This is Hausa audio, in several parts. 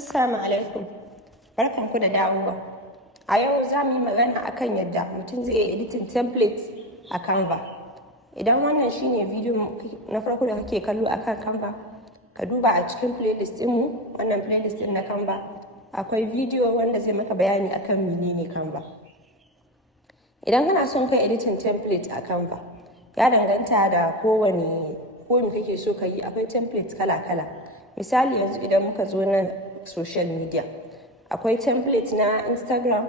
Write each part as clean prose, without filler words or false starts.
Assalamu alaikum, barkanku da dawowa. A yau za mu yi magana akan yadda mutum zai yi editing template a Canva. Idan wannan shine bidiyo na farko da kake kallo akan Canva, ka duba a cikin playlist ɗinmu, wannan playlist ɗin na Canva, akwai bidiyo wanda zai maka bayani akan menene Canva. Idan kana son kai editing template a Canva, ya danganta da kowane kake so ka yi. Akwai template kala-kala. Misali yanzu idan muka zo na social media, akwai template na Instagram,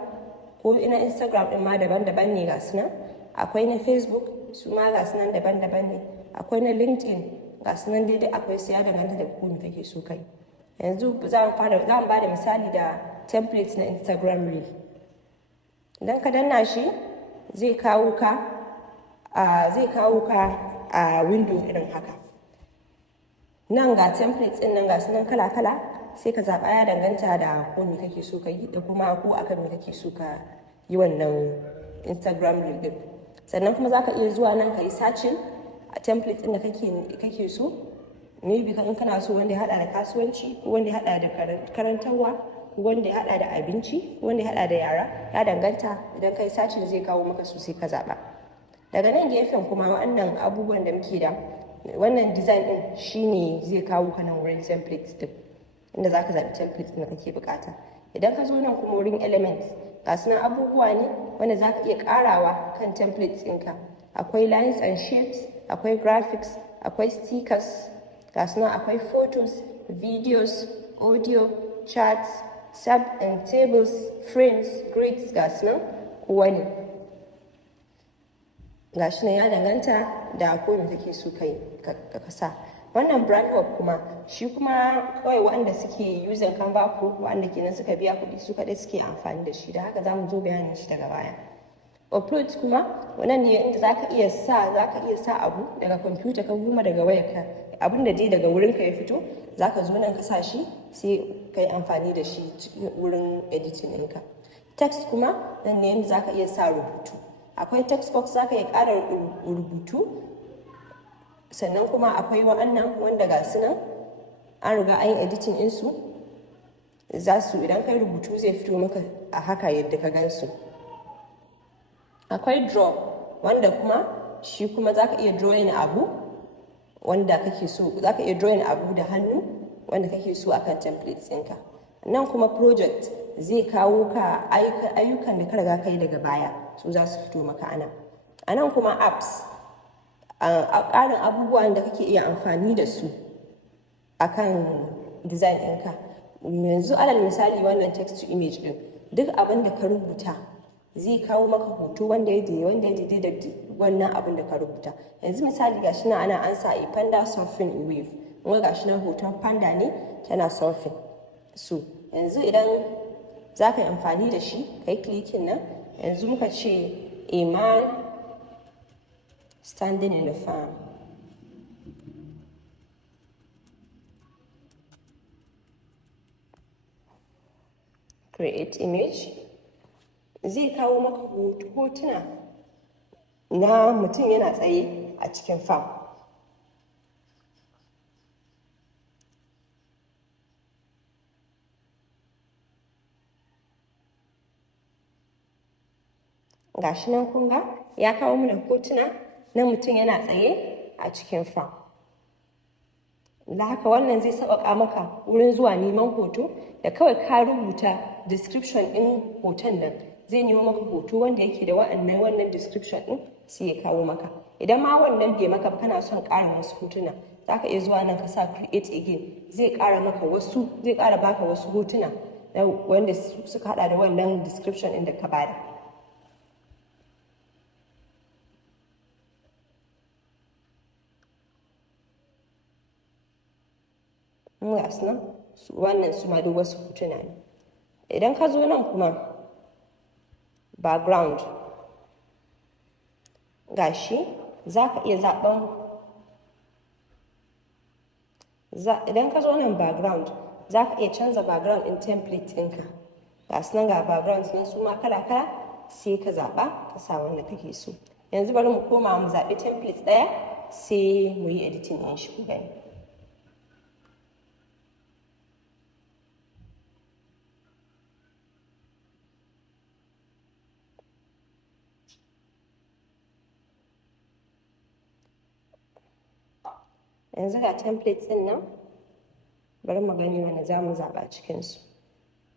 ko ina Instagram ɗin ma daban-daban ne ga su nan. Akwai na Facebook, su ma ga su nan daban-daban ne. Akwai na LinkedIn, ga su nan daidai akwai su, ya danganta da ko kake so kai. Yanzu za mu ba da misali da template na Instagram reel. Idan ka danna shi, zai kawo ka a window irin haka. Nan ga templates ɗin nan ga su nan kala-kala, sai ka zaɓa, ya danganta da ko me kake so ka yi da kuma ko akan me kake so ka yi wannan Instagram reel ɗin. Sannan kuma za ka iya zuwa nan ka yi searching a template ɗin da kake so. Maybe in kana so wanda ya haɗa da kasuwanci, ko wanda ya haɗa da karantarwa, ko wanda ya haɗa da abinci, ko wanda ya haɗa da yara, ya danganta. Idan ka yi searching zai kawo maka su, sai ka zaɓa. Daga nan gefen kuma wannan abubuwan da muke da, wannan design ɗin shine zai kawo ka nan wurin templates ɗin, inda za ka zaɓi template ɗin da kake buƙata. Idan ka zo nan kuma wurin elements, ga su nan abubuwa ne wanda za ka iya ƙarawa kan templates ɗinka. Akwai lines and shapes, akwai graphics, akwai stickers, ga su nan akwai photos, videos, audio, charts, sub and tables, frames, grids, ga su nan kowane. Ga shi nan ya danganta da ko me kake so ka kasa. Wannan brand hub kuma, shi kuma kawai waɗanda suke using Canva ko waɗanda kenan suka biya kuɗi, su kaɗai suke amfani da shi. Da haka za mu zo bayanin shi daga baya. Upload kuma, wannan ne inda za ka iya sa abu daga kwamfuta ka kuma daga wayarka. Abin da dai daga wurinka ya fito, za ka zo nan ka sa shi, sai ka yi amfani da shi wurin editing ɗinka. Text kuma, nan ne yadda za ka iya sa rubutu. Akwai text box, za ka iya ƙara rubutu. Sannan kuma akwai wa'annan wanda ga su nan an riga an yi editing ɗinsu, idan kai rubutu zai fito maka a haka yadda ka gansu. Akwai draw, wanda kuma shi kuma za ka iya drawing abu wanda kake so, za ka iya drawing abu da hannu wanda kake so akan templates ɗinka. Nan kuma project, zai kawo ka ayyukan da ka riga kai daga baya, su za su fito maka a nan. A nan kuma apps, ƙarin abubuwan da kake iya amfani da su akan design ɗinka. Yanzu alal misali wannan text to image ɗin, duk abin da ka rubuta zai kawo maka hoto wanda ya daidai da wannan abin da ka rubuta. Yanzu misali ga shi nan ana ansa a panda surfing a wave, kuma ga shi nan hoton panda ne tana surfing. So yanzu idan za ka yi amfani da shi, ka yi clicking nan. Yanzu muka ce a man standing in the farm. Create image. Zai kawo maka hotuna na mutum yana tsaye a cikin farm. Gashi nan kun ga ya kawo mana hotuna na mutum yana tsaye a cikin farm. Da haka wannan zai sauƙaƙa maka wurin zuwa neman hoto, da kawai ka rubuta description ɗin hoton nan, zai nemo maka hoto wanda yake da wannan description ɗin, sai ya kawo maka. Idan ma wannan bai maka ba, kana son ƙarin wasu hotuna, za ka iya zuwa nan ka sa create again, zai ƙara baka wasu hotuna wanda suka haɗa da wannan description ɗin da ka bada. Gasu nan, wannan su ma duk wasu hotuna ne. Idan ka zo nan kuma background, gashi za ka iya zaɓen, idan ka zo nan background, za ka iya canza background ɗin template ɗinka. Gasu nan ga background ne su ma kala-kala, sai ka zaɓa ka sa wanda kake so. Yanzu bari mu koma mu zaɓi template ɗaya, sai mu yi editing ɗin shi ku gani. yanzu ga templates ɗin nan, bari mu gani wanda za mu zaɓa cikinsu.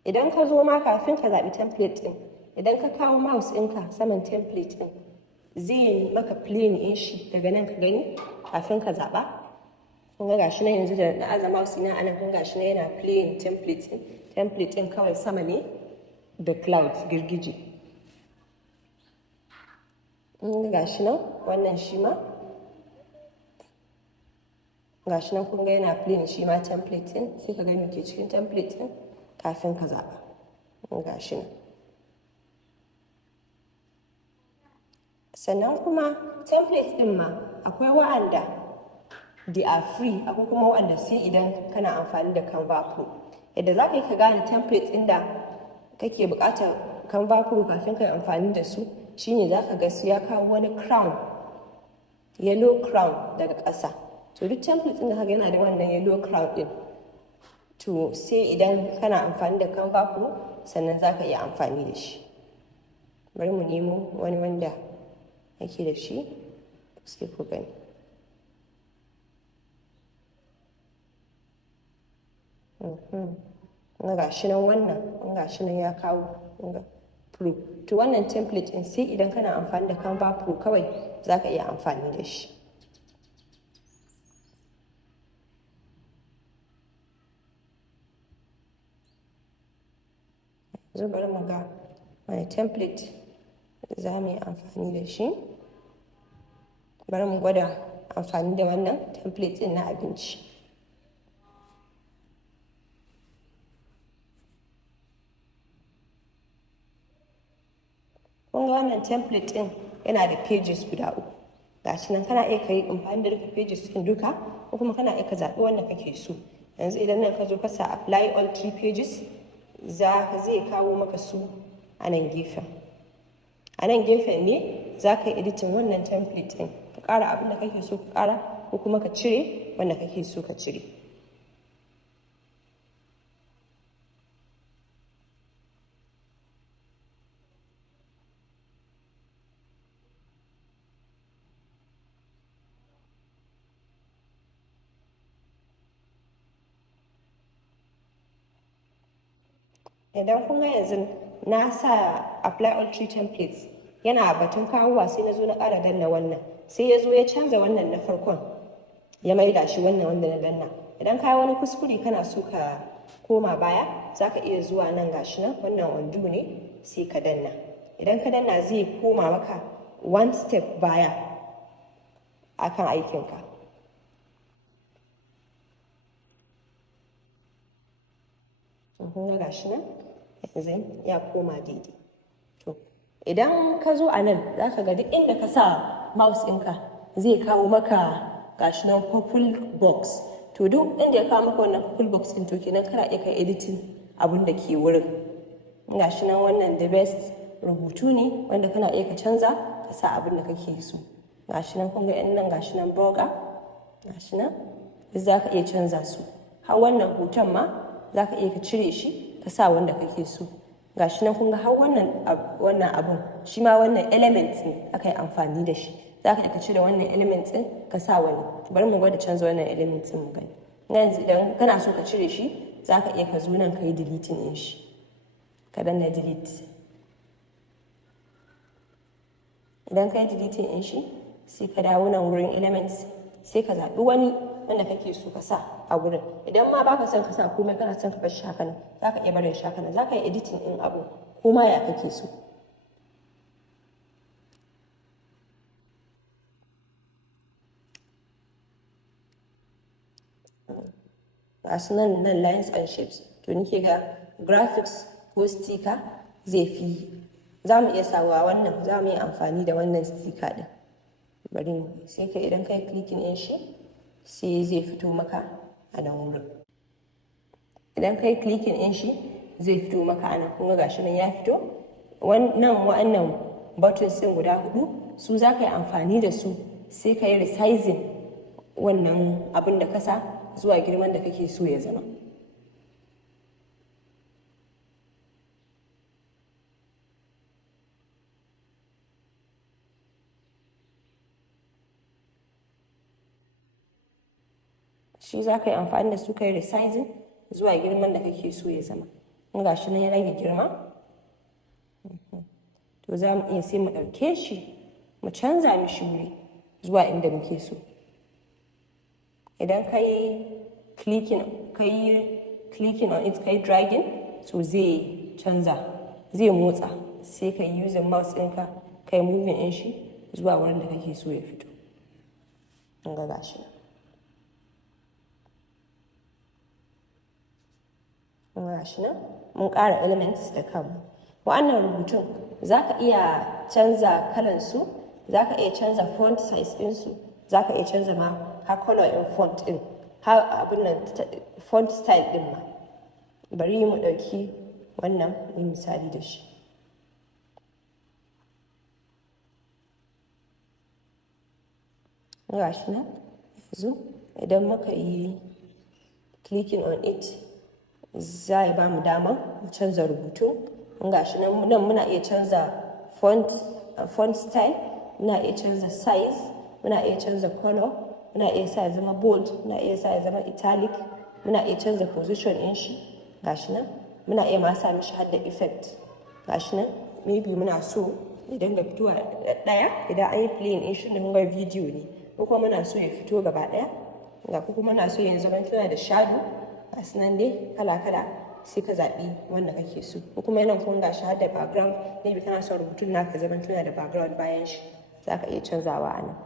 Idan ka zo ma kafin ka zaɓi template ɗin, idan ka kawo mouse ɗinka saman template ɗin, zai yi maka plane ɗin shi daga nan ka gani kafin ka zaɓa. Kun ga gashi nan yanzu da na aza mouse ina anan, kun gashi nan yana plane template ɗin. Template ɗin kawai sama ne da clouds, girgije. Gashi nan wannan shi ma gashi nan kun ga yana plane shi ma template ɗin, sai ka ga me ke cikin template ɗin kafin ka zaɓa. Gashi nan. Sannan kuma template ɗin ma akwai wa'anda they are free, akwai kuma wa'anda sai idan kana amfani da Canva Pro. Yadda za ka yi ka gane template ɗin da kake buƙatar Canva Pro kafin ka yi amfani da su, shine za ka ga su ya kawo wani crown, yellow crown daga ƙasa. To duk template ɗin da kaga yana da wannan yellow crown ɗin, to sai idan kana amfani da Canva Pro sannan za ka iya amfani da shi. Bari mu nemo wani wanda yake da shi sai ku gani. Ga shi nan wannan, ga shi nan ya kawo Pro. To wannan template ɗin sai idan kana amfani da Canva Pro kawai za ka iya amfani da shi. Yanzu bari mu ga wani template za mu yi amfani da shi. Bari mu gwada amfani da wannan template ɗin na abinci. Kun ga wannan template ɗin yana da pages guda 3. Gashi nan kana iya kai amfani da duka pages ɗin duka, ko kuma kana iya ka zaɓi wanda kake so. Yanzu idan nan ka zo ka sa apply all 3 pages, zai kawo maka su a nan gefen. A nan gefen ne za ka yi editing wannan template ɗin, ka ƙara abin da kake so ka ƙara, ko kuma ka cire wanda kake so ka cire. Idan kun ga yanzu na sa apply all 3 templates, yana batun kawowa sai na zo na ƙara danna wannan, sai ya zo ya canza wannan na farkon ya maida shi wannan wanda na danna. Idan ka yi wani kuskure kana so ka koma baya, za ka iya zuwa nan gashi nan wannan undo ne sai ka danna. Idan ka danna zai koma maka one step baya akan aikinka. Kun ga gashi nan yanzu ya koma daidai. To idan ka zo a nan za ka ga duk inda ka sa mouse ɗinka zai kawo maka gashi nan purple box. To duk inda ya kawo maka wannan purple box ɗin, to kenan kana iya kai editing abin da ke wurin. Gashi nan wannan the best rubutu ne wanda kana iya ka canza ka sa abin da kake so. Gashi nan kun ga yan nan gashi nan burger, gashi nan za ka iya canza su. Har wannan hoton ma za ka iya ka cire shi ka sa wanda kake so. Gashi nan kun ga har wannan abun shi ma wannan element ne aka yi amfani da shi. Za ka iya ka cire wannan element ɗin ka sa wani. Bari mu gwada canza wannan element ɗin mu gani. Yanzu idan kana so ka cire shi, za ka iya ka zo nan ka yi deleting ɗin shi. Ka danna delete. Idan ka yi deleting ɗin shi, sai ka dawo nan wurin elements, sai ka zaɓi wani wanda kake so ka sa a wurin. Idan ma baka son ka sa komai, kana son ka bar shi haka nan, za ka iya barin shi haka nan. Za ka yi editing ɗin abu ko ma ya kake so. Gasu nan lines and shapes. To nike ga graphics ko sticker zai fi. Za mu iya sawa wannan, za mu yi amfani da wannan sticker ɗin. Bari sai ka idan ka yi clicking ɗin shi, sai zai fito maka a nan wurin. Idan ka yi clicking ɗin shi, zai fito maka a nan. Kun ga gashi nan ya fito. Wa'annan buttons ɗin guda 4, su za ka yi amfani da su, sai ka yi resizing wannan abin da ka sa zuwa girman da kake so ya zama. shi za ka yi amfani da su ka yi resizing zuwa girman da kake so ya zama. In ga shi nan ya rage girma, to za mu iya sai mu ɗauke shi mu canza mishi wuri zuwa inda muke so. Idan ka yi clicking on it, ka yi dragging, so zai canza, zai motsa, sai ka yi using mouse ɗinka ka yi moving ɗin shi zuwa wurin da kake so ya fito. In ga gashi nan mun ƙara elements da kanmu. Wa'annan rubutun za ka iya canza kalansu, za ka iya canza font size ɗinsu, za ka iya canza ma har color in font ɗin, har abin nan font style ɗin ma. Bari mu ɗauki wannan mu misali da shi. Ga shi nan yanzu idan muka yi clicking on it, za ya ba mu dama mu canza rubutu. Ga shi nan muna iya canza font style, muna iya canza size, muna iya canza color, muna iya sa ya zama bold, muna iya sa ya zama italic, muna iya canza position ɗin shi. Ga shi nan muna iya ma sa mishi har da effect. Ga shi nan maybe muna so ya dinga fitowa ɗaya idan an yi playing ɗin shi ne ga video ne, ko kuma muna so ya fito gaba ɗaya, ga ko kuma muna so ya zama tuna da shadow. Ga su nan dai kala-kala, sai ka zaɓi wanda kake so. Ko kuma yana kuma ga shi har da background, maybe kana son rubutun naka zama tuna da background bayan shi, za ka iya canzawa a nan.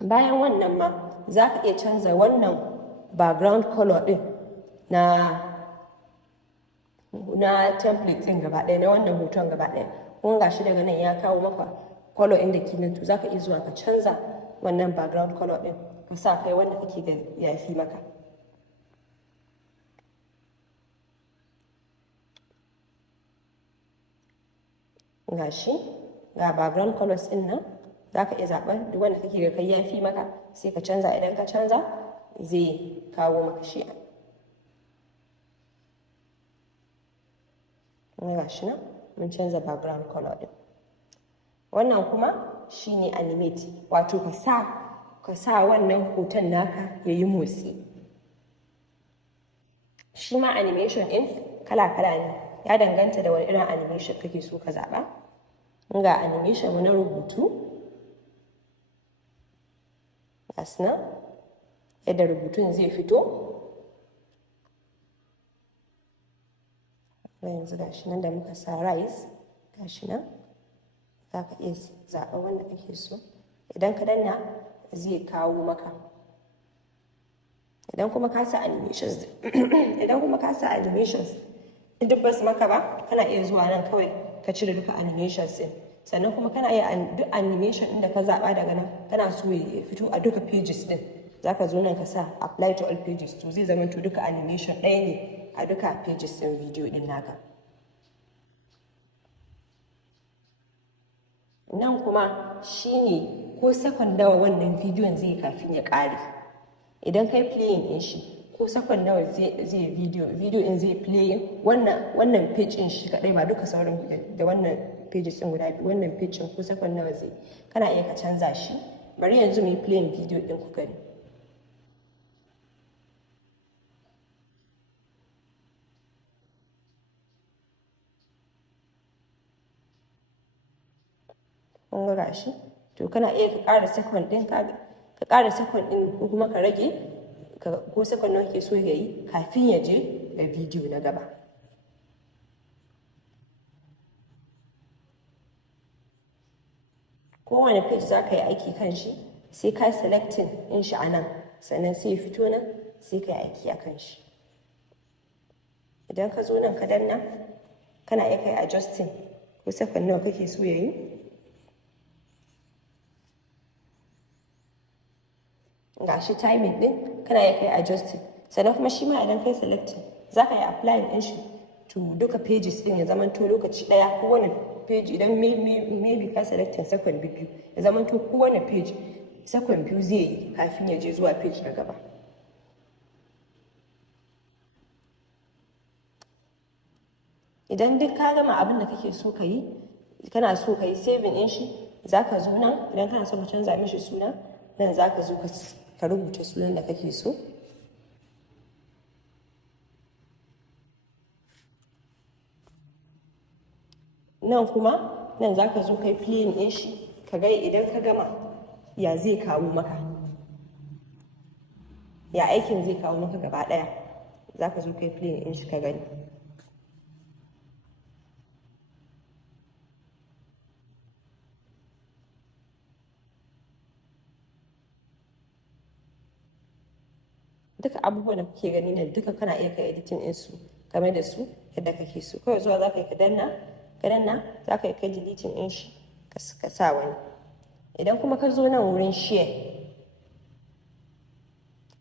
Bayan wannan ma za ka iya canza wannan background color ɗin na template ɗin gaba ɗaya, na wannan hoton gaba ɗaya. Kun ga shi daga nan ya kawo maka color inda ke nan, to za ka iya zuwa ka canza wannan background color ɗin ka sa kai wanda kake ga ya fi maka. Ga shi ga background colors ɗin nan, za ka iya zaɓar duk wanda kake ga kai ya fi maka, sai ka canza. Idan ka canza zai kawo maka shi. Ga shi nan mun canza background color ɗin. Wannan kuma shine animate, wato ka sa wannan hoton naka ya yi motsi. Shi ma animation ɗin kala-kala ne, ya danganta da wani irin animation kake so ka zaɓa. Ga animation na rubutu, ga su nan yadda rubutun zai fito. Yanzu ga shi nan da muka sa rise, ga shi nan za ka iya zaɓa wanda kake so. Idan ka danna zai kawo maka. Idan kuma ka sa animations duk ba su maka ba, kana iya zuwa nan kawai ka cire duka animations ɗin. Sannan kuma kana iya duk animation ɗin da ka zaɓa daga nan kana so ya fito a duka pages ɗin, za ka zo nan ka sa apply to all pages, to zai zama to duka animation ɗaya ne a duka pages ɗin video ɗin naka. Nan kuma shine ko second nawa wannan bidiyon zai kafin ya ƙare. Idan kai playing ɗin shi, ko second nawa zai video ɗin zai playing wannan page ɗin shi kaɗai, ba duka sauran da wannan pages ɗin guda biyu, wannan page ɗin ko second nawa zai, kana iya ka canza shi. Bari yanzu mu yi playing video ɗin ku gani. Kun ga shi, to kana iya ka ƙara second ɗin, ko kuma ka rage ko second nawa kake so ya yi kafin ya je ga video na gaba. Kowane page za ka yi aiki kan shi, sai ka yi selecting ɗin shi a nan, sannan sai ya fito nan, sai ka yi aiki a kan shi. Idan ka zo nan ka danna, kana iya kai adjusting ko second nawa kake so ya yi. Ga shi timing ɗin kana iya kai adjusting. Sannan kuma shi ma idan kai selecting, za ka yi applying ɗin shi to duka pages ɗin ya zama to lokaci ɗaya. Kowane page idan maybe ka selecting second biyu, ya zama to kowane page second biyu zai yi kafin ya je zuwa page na gaba. Idan duk ka gama abin da kake so ka yi, kana so ka yi saving ɗin shi, za ka zo nan idan kana so ka canza mishi suna, nan za ka zo ka rubuta sunan da kake so. Nan kuma nan za ka zo kai playing ɗin shi ka ga idan ka gama ya zai kawo maka, ya aikin zai kawo maka gaba ɗaya. Za ka zo kai playing ɗin shi ka gani. Duka abubuwan da kuke gani nan duka kana iya kai editing ɗinsu game da su yadda kake so. Kawai zuwa za ka yi ka danna za ka yi kai deleting ɗin shi ka sa wani. Idan kuma ka zo nan wurin share,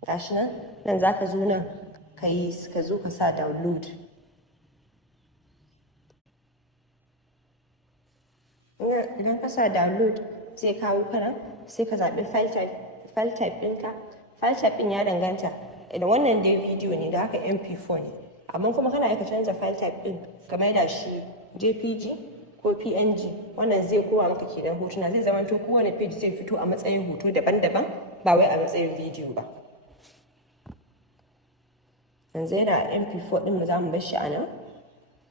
gashi nan za ka zo nan ka zo ka sa download. Idan ka sa download zai kawo kana, sai ka zaɓi file type ɗinka. File type ɗin ya danganta, idan wannan dai video ne da haka mp4 ne, amma kuma kana aika canza file type ɗin ka maida shi jpg ko png. Wannan zai kowa maka kenan hotuna, zai zama to kowane page zai fito a matsayin hoto daban-daban ba wai a matsayin video ba. Yanzu yana mp4 ɗin mu za mu bar shi a nan,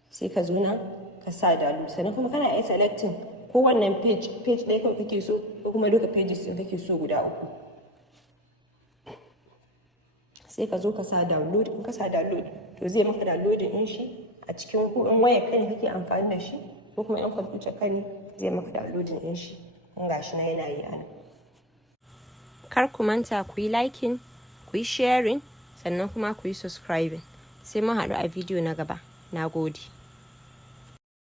sai ka zo nan ka sa download. Sannan kuma kana iya selecting ko wannan page ɗaya kawai kake so ko kuma duka pages ɗin kake so guda 3. Sai ka zo ka sa download. In ka sa download to zai maka downloading ɗin shi a cikin, ko in wayar kan kake amfani da shi ko kuma in kwamfutar kan zai maka downloading ɗin shi. In gashi na yana yi ana. Kar ku manta ku yi liking, ku yi sharing, sannan kuma ku yi subscribing. Sai mun haɗu a video na gaba. Na gode.